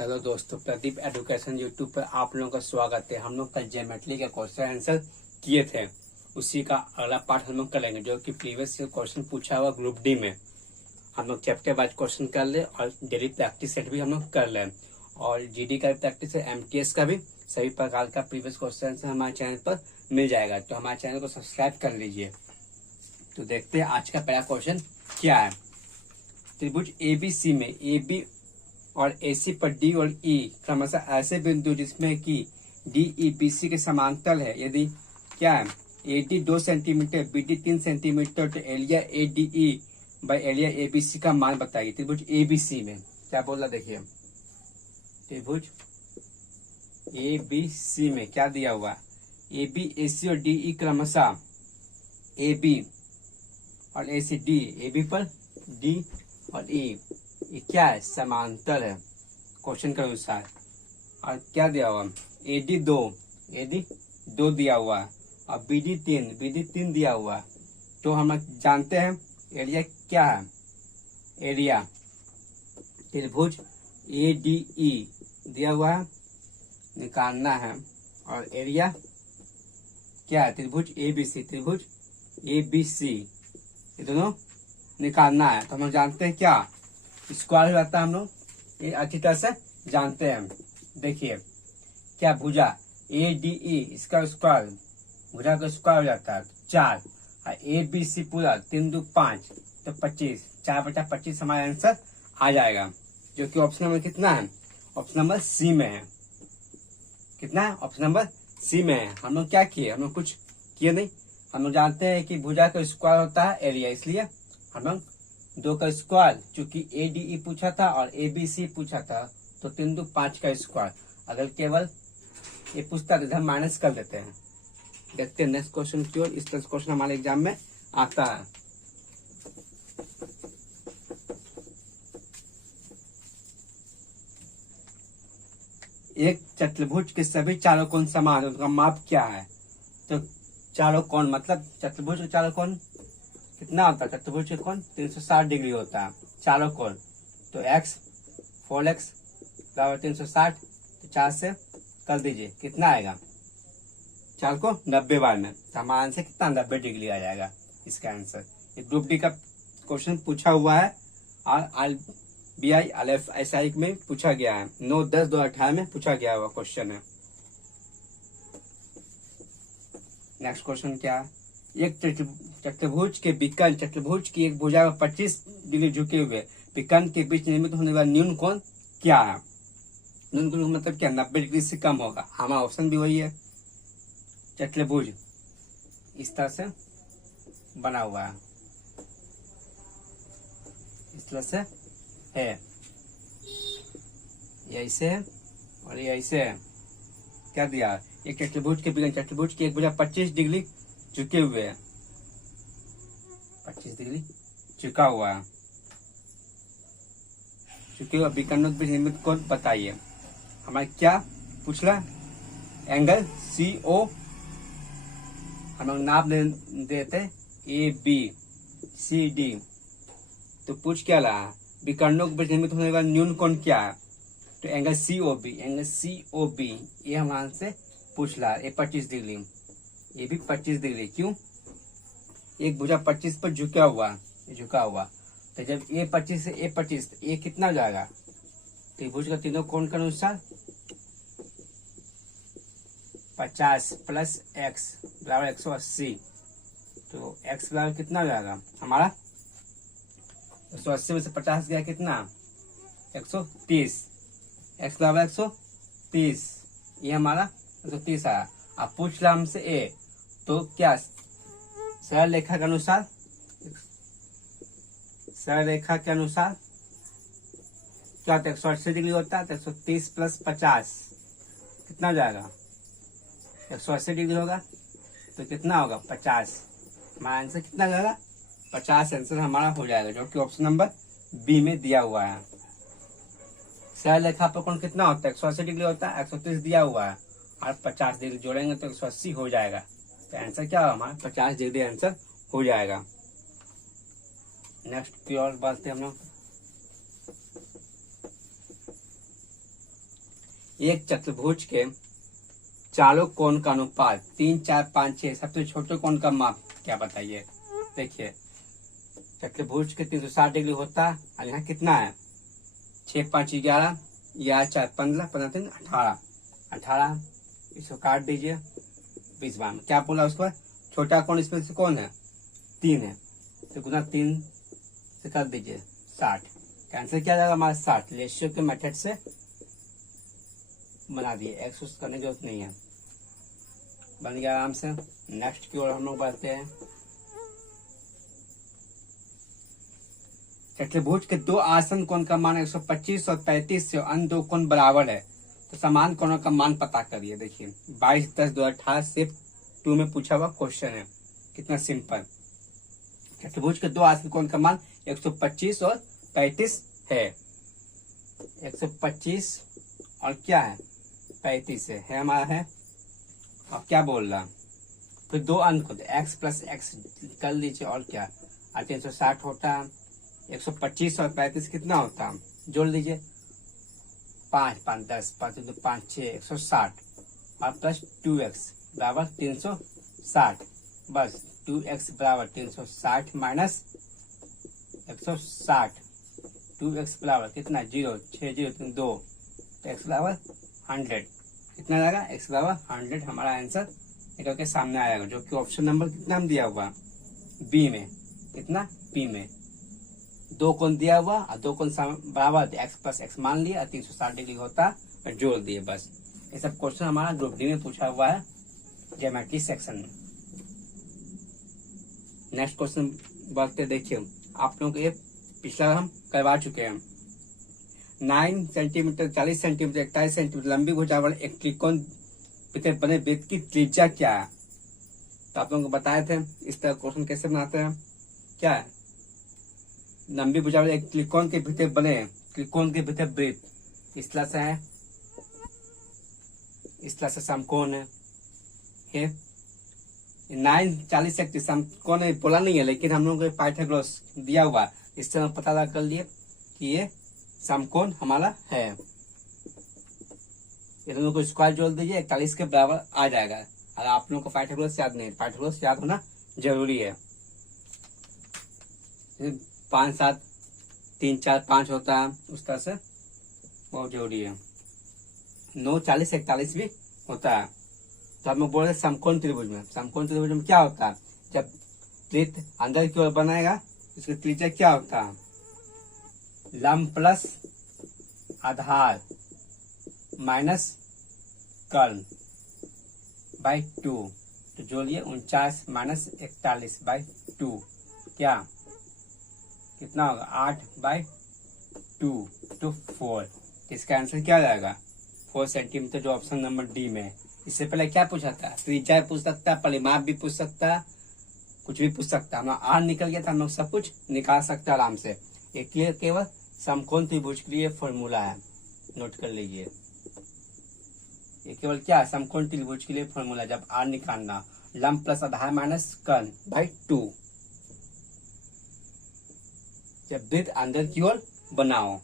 Hello दोस्तों, Pradeep education YouTube पर आप लोगों का स्वागत है। हम लोग कल ज्योमेट्री के क्वेश्चन आंसर किए थे, उसी का अगला पार्ट हम लोग करेंगे, जो कि प्रीवियस क्वेश्चन पूछा हुआ ग्रुप डी में। हम लोग चैप्टर वाइज क्वेश्चन कर ले और डेली प्रैक्टिस सेट भी हम लोग कर लें, और जीडी का भी प्रैक्टिस है, एमटीएस का भी, सभी प्रकार का प्रीवियस क्वेश्चन हमारे चैनल पर मिल जाएगा। तो हमारे चैनल को सब्सक्राइब कर लीजिए। तो देखते हैं आज का पहला क्वेश्चन क्या है। त्रिभुज एबीसी में AB और AC पर D और E क्रमशः ऐसे बिंदु जिसमें कि DE BC के समांतर है, यदि क्या है AD 2 सेंटीमीटर, BD 3 सेंटीमीटर, तो area ADE by area ABC का मान बताइए। त्रिभुज ABC में क्या बोला, देखिए त्रिभुज ABC में क्या दिया हुआ, AB AC और DE क्रमशः AB और AC D, AB पर D और E, ये क्या है, समांतर है क्वेश्चन के अनुसार। और क्या दिया हुआ, AD 2 दिया हुआ और BD 3 दिया हुआ। तो हम जानते हैं एरिया क्या है, एरिया त्रिभुज ADE दिया हुआ है, निकालना है। और एरिया क्या है, त्रिभुज ABC ये दोनों निकालना है। तो हम जानते हैं क्या स्क्वायर हो जाता है, हम लोग ये अच्छी तरह से जानते हैं। देखिए क्या भुजा ADE इसका स्क्वायर, भुजा का स्क्वायर हो जाता है 4, और ABC पूरा 3 2 5 तो 25, 4 बटा 25 हमारा आंसर आ जाएगा, जो कि ऑप्शन नंबर कितना है, ऑप्शन नंबर सी में है। कितना है, ऑप्शन नंबर सी में है। हम लोग क्या किए, हम लोग कुछ किए नहीं। हम लोग जानते हैं कि भुजा का स्क्वायर होता है एरिया, इसलिए हम लोग 2 का स्क्वायर, चूंकि ADE पूछा था और ABC पूछा था, तो 3 2 5 का स्क्वायर। अगर केवल ये पूछता तो हम माइनस कर देते हैं। देखते हैं नेक्स्ट क्वेश्चन की ओर। इस तरह क्वेश्चन हमारे एग्जाम में आता है। एक चतुर्भुज के सभी चारों कोण समान, उनका माप क्या है। तो चारों कोण मतलब चतुर्भुज के चारों कोण कितना होता है, चतुर्भुज के कोण 360 डिग्री होता है चारों कोण। तो x 4x बराबर 360, तो 4 से कर दीजिए, कितना आएगा, 4 को 90 बार में, तो हमारा आंसर कितना 90 डिग्री आ जाएगा इसका आंसर। ये ग्रुप डी का क्वेश्चन पूछा हुआ है और RBI LFSI में पूछा गया है, 9/10/2018 में पूछा गया हुआ क्वेश्चन है। नेक्स्ट क्वेश्चन क्या है, एक चतुर्भुज के विकर्ण, चतुर्भुज की एक भुजा में 25 डिग्री झुके हुए विकर्ण के बीच निर्मित होने वाला न्यून कोण क्या है। न्यून कोण मतलब क्या, 90 डिग्री से कम होगा। हमारा ऑप्शन भी वही है। चतुर्भुज इस तरह से बना हुआ है, इस तरह से है, ये ऐसे है और ये ऐसे है। क्या दिया, एक चतुर्भुज के विकर्ण, चतुर्भुज की एक भुजा 25 डिग्री झुके हुए है, 25 डिग्री झुका हुआ है, झुके हुआ विकर्ण के निर्मित कोण बताइए। हमारे क्या पूछ रहा, एंगल CO, हम लोग नाप देते ABCD। तो पूछ क्या रहा, विकर्णों के बीच निर्मित होने वाला न्यून कोण क्या है। तो एंगल COB, ये हमारे से पूछ रहा है। ये 25 डिग्री, ये भी 25 डिग्री। क्यों, एक भुजा 25 पर झुका हुआ, तो जब A 25 से A 25, तो ये कितना हो जाएगा, त्रिभुज का तीनों कोण के अनुसार 50 + x बराबर 180। तो x बराबर कितना हो जाएगा हमारा, 180 में से 50 गया कितना, 130। x बराबर 130, ये हमारा 130 आया। अब पूछ रहा हमसे A, तो क्या सरल रेखा के अनुसार, क्या होता है, 180 डिग्री होता है, तो 130 + 50 कितना हो जाएगा, 180 डिग्री होगा, तो कितना होगा 50। हमारा आंसर कितना जाएगा, 50 आंसर हमारा हो जाएगा, जो कि ऑप्शन नंबर बी में दिया हुआ है। सरल रेखा पर कोण कितना होता है, 180 डिग्री होता है, 130 दिया हुआ है और 50 डिग्री जोड़ेंगे तो 180 हो जाएगा। तो आंसर क्या होगा हमारा, 50 डिग्री आंसर हो जाएगा। नेक्स्ट की ओर बढ़ते हम लोग। एक चतुर्भुज के चारों कोण का अनुपात 3, 4, 5, 6 सबसे छोटे कोण का माप क्या बताइए। देखिए चतुर्भुज के 360 डिग्री होता है और यहाँ कितना है 6, 5, 11, 4, 15, 15, 3, 18, 18 इसको काट दीजिए 20 बार में। क्या बोला उसको छोटा कोण इसमें से कौन है 3 है तो गुना 3 से कर दीजिए 60। कैंसिल किया जाएगा हमारा 60। रेशियो के मेथड से बना दिए, एक्स उस करने की जरूरत नहीं है, बन गया आराम से। नेक्स्ट की ओर हम लोग बढ़ते हैं। चतुर्भुज के दो आसन कोण का मान 125 और 35 से अन्य दो कोण बराबर है तो समान कोणों का मान पता करिए। देखिए 22/10/2018 सिर्फ 2 में पूछा हुआ क्वेश्चन है, कितना सिंपल। चतुर्भुज के दो आसन कोण का मान 125 और 35 है। 125 और क्या है 35 है हमारा है। अब क्या बोल रहा फिर दो अंक होते x प्लस एक्स कर लीजिए और क्या 360 होता है। 125 और 35 कितना होता है जोड़ लीजिए 5, 5, 10, 5, 2, 5, 6, 160 और प्लस 2x बराबर 360। बस 2x बराबर 360 माइनस 160 2x बराबर कितना 0, 6, 0, 3, 2 तो x बराबर 100 कितना जाएगा x बराबर 100 हमारा आंसर निकल के सामने आएगा, जो कि ऑप्शन नंबर कितना हम दिया हुआ बी में, कितना बी में दो कोण दिया हुआ और दो कोण बराबर x प्लस एक्स मान लिया 360 डिग्री होता और जोड़ दिए। बस ये सब क्वेश्चन हमारा ग्रुप डी में पूछा हुआ है ज्योमेट्री सेक्शन में। नेक्स्ट क्वेश्चन बढ़ते देखिए, आप लोगों को ये पिछला हम करवा चुके हैं। 9 सेंटीमीटर 40 सेंटीमीटर 41 सेंटीमीटर लंबी भुजा वाले एक त्रिकोण भीतर बने वृत्त की त्रिज्या क्या है। तो आप लोगों को बताए थे इस तरह क्वेश्चन कैसे बनाते हैं। क्या है लंबी भुजा वाले एक त्रिकोण के भीतर बने त्रिकोण के भीतर वृत्त इस तरह से है, इस तरह से समकोण है। 9 40 से समकोण बोला नहीं है, लेकिन हम लोगों को पाइथागोरस दिया हुआ इस तरह पता लगा कर लिए कि ये समकोण हमारा है। ये दोनों को स्क्वायर जोड़ दीजिए 41 के बराबर आ जाएगा। और आप लोगों को पाइथागोरस याद नहीं, पाइथागोरस याद होना जरूरी है। 5, 7, 3, 4, 5 होता है उस तरह से बहुत जरूरी है। 9 40 41 भी होता है। तो हम लोग बोल रहे समकोण त्रिभुज में, समकोण त्रिभुज में क्या होता है जब वृत्त अंदर की ओर बनाएगा इसकी त्रिज्या क्या होता है लंब प्लस आधार माइनस कर्ण बाई 2 तो जोड़िए 49 माइनस 41/2 क्या कितना होगा 8/2 तो 4। इसका आंसर क्या जाएगा 4 सेंटीमीटर, जो ऑप्शन नंबर डी में है। इससे पहले क्या पूछा था त्रिज्या पूछ सकता है, परिमाप भी पूछ सकता है, कुछ भी पूछ सकता है। हम आर निकल गया था, हम लोग सब कुछ निकाल सकते हैं आराम से। ये केवल समकोण त्रिभुज के लिए फॉर्मूला है, नोट कर लीजिए। ये केवल क्या समकोण त्रिभुज के लिए फॉर्मूला, जब आर निकालना लंब प्लस आधार माइनस कर्ण बाई 2 जब वृत्त अंदर की ओर बनाओ।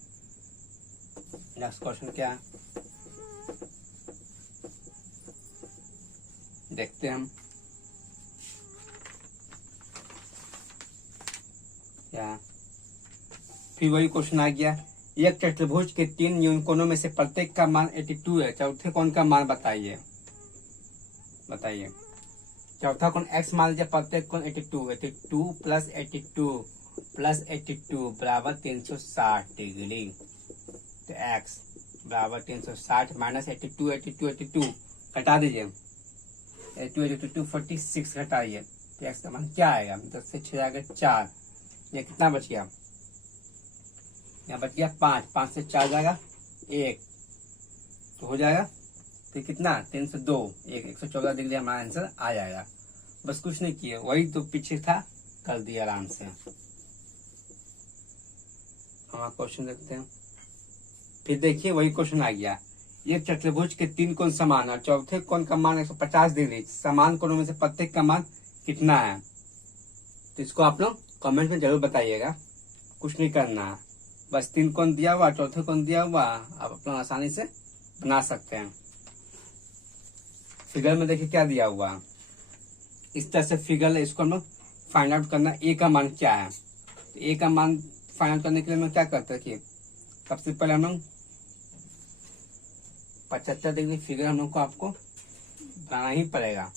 नेक्स्ट क्वेश्चन क्या है देखते हैं हम। क्या फिर वही क्वेश्चन आ गया, एक चतुर्भुज के 3 न्यून कोणों में से प्रत्येक का मान 82 है, चौथे कोण का मान बताइए। बताइए चौथा कोण x मान लीजिए, प्रत्येक कोण 82 प्लस 82 प्लस 82 बराबर 360 डिग्री। तो x बराबर 360 माइनस 82 घटा दीजिए 82 46 घटाइए तो x का मान क्या आएगा 10 से 6 आएगा 4। ये कितना बच गया यहाँ बच गया 5 से 4 जाएगा 1 तो हो जाएगा तो कितना 3 से 2 114 डिग्री हमारा आंसर आ जाएगा। बस कुछ नहीं किया, वही तो पीछे था कर दिया आराम से। हमारा क्वेश्चन देखते हैं। फिर देखिए वही क्वेश्चन आ गया, एक चतुर्भुज के 3 कोण समान और चौथे कोण का मान 150 डिग्री, समान कोणों में से प्रत्येक का मान कितना है। तो इसको आप लोग कमेंट में जरूर बताइएगा, कुछ नहीं करना है, बस 3 कोण दिया हुआ चौथे कोण दिया हुआ, आप अपना आसानी से बना सकते हैं। फिगर में देखिए क्या दिया हुआ है, इस तरह से फिगर है, इसको हम लोग फाइंड आउट करना ए का मान क्या है। तो ए का मान फाइंड आउट करने के लिए हम क्या करते हैं कि सबसे पहले हम लोग 75 डिग्री फिगर हम लोग को आपको बनाना ही पड़ेगा।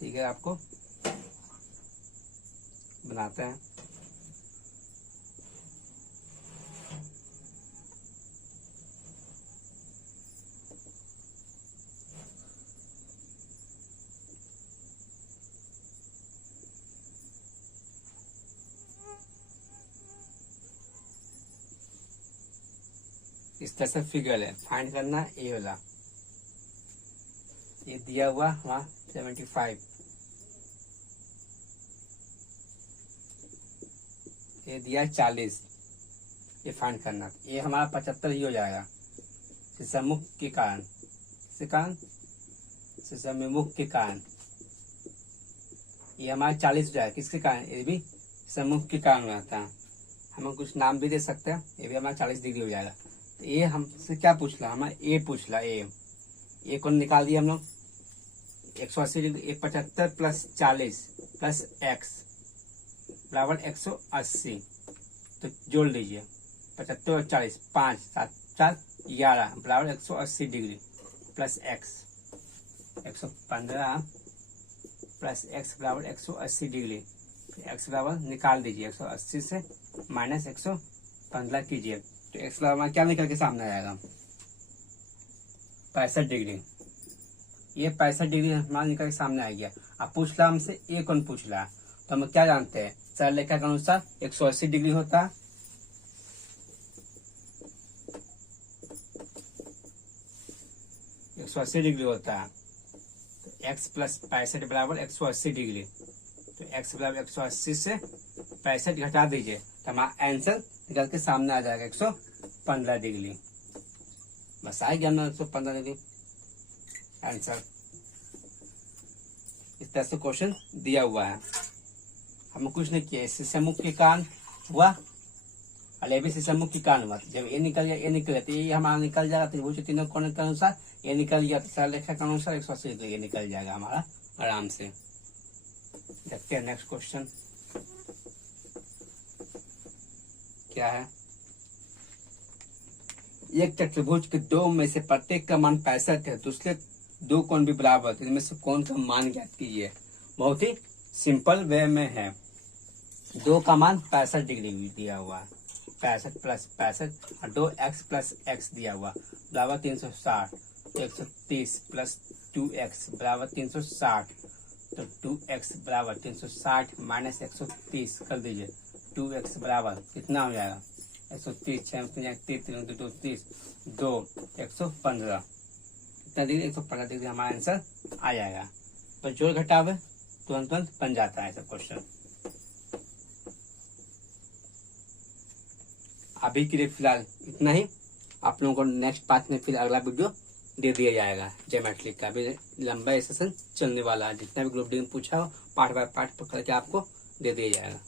ठीक है, आपको बनाते हैं। इस तरह से फिगर है, फाइंड करना ए वाला। ये दिया हुआ वहाँ 75, ये दिया 40, ये फाइंड करना। ये हमारा 75 ही हो जाएगा शीर्षमुख के कारण। किसके कारण? शीर्षमुख के कारण। ये हमारा 40 हो जाएगा, किसके कारण? ये भी शीर्षमुख के कारण रहता है। हम कुछ नाम भी दे सकते हैं, ये भी हमारा 40 डिग्री हो जाएगा। तो ये हमसे क्या पूछ रहा? हमारा ए पूछ रहा। ए को निकाल दिया हम लोग 180 डिग्री। 75 प्लस 40 प्लस एक्स बराबर 180। तो जोड़ लीजिए 75 और 40, 5 7 4 11 बराबर 180 degree plus x 115 plus x बराबर 180 डिग्री। एक्स बराबर निकाल दीजिए 180 से माइनस 115 कीजिए। तो एक्स बराबर क्या निकल के सामने आएगा? 65 डिग्री। ये 65 डिग्री हमारा निकल के सामने आ गया। अब पूछ रहा हमसे ए कौन पूछ रहा? तो हम क्या जानते हैं, सरल रेखा के अनुसार 180 डिग्री होता है। एक 180 डिग्री होता है। तो x प्लस 65 बराबर 180 डिग्री। तो x बराबर 180 से 65 घटा दीजिए तो हमारा आंसर निकल के सामने आ जाएगा 115 डिग्री। बस आ गया ना 115 डिग्री आंसर। इस तरह से क्वेश्चन दिया हुआ है, हम कुछ नहीं किया। शीर्षमुख के कारण हुआ और ये भी शीर्षमुख के कारण हुआ। जब ये निकल गया, ये निकल गया तो ये हमारा निकल जाएगा। त्रिभुज तीनों कोण के अनुसार ये निकल गया तो सरल रेखा के अनुसार 180 डिग्री ये निकल जाएगा हमारा आराम से। देखते हैं नेक्स्ट क्वेश्चन क्या है। एक चतुर्भुज के दो में से प्रत्येक का मान 65 है, दूसरे दो कोण भी बराबर है, इनमें से कौन सा मान ज्ञात कीजिए। बहुत ही सिंपल वे में है। दो का मान 65 डिग्री दिया हुआ है, 65 प्लस 65 और 2x प्लस x दिया हुआ बराबर 360। 130 प्लस 2x बराबर 360। तो 2x बराबर 360 माइनस 130 कर दीजिए। 2x बराबर कितना हो जाएगा? 130 6 2 115 कितना डिग्री? 115 डिग्री हमारा आंसर आ जाएगा। तो जोड़ घटाव तुरंत बन जाता है ऐसा क्वेश्चन। अभी के लिए फिलहाल इतना ही। आप लोगों को नेक्स्ट पार्ट में फिर अगला वीडियो दे दिया जाएगा ज्योमेट्री का। अभी लंबा सेशन चलने वाला है, जितना भी ग्रुप डी में पूछा हो पार्ट बाय पार्ट करके आपको दे दिया जाएगा।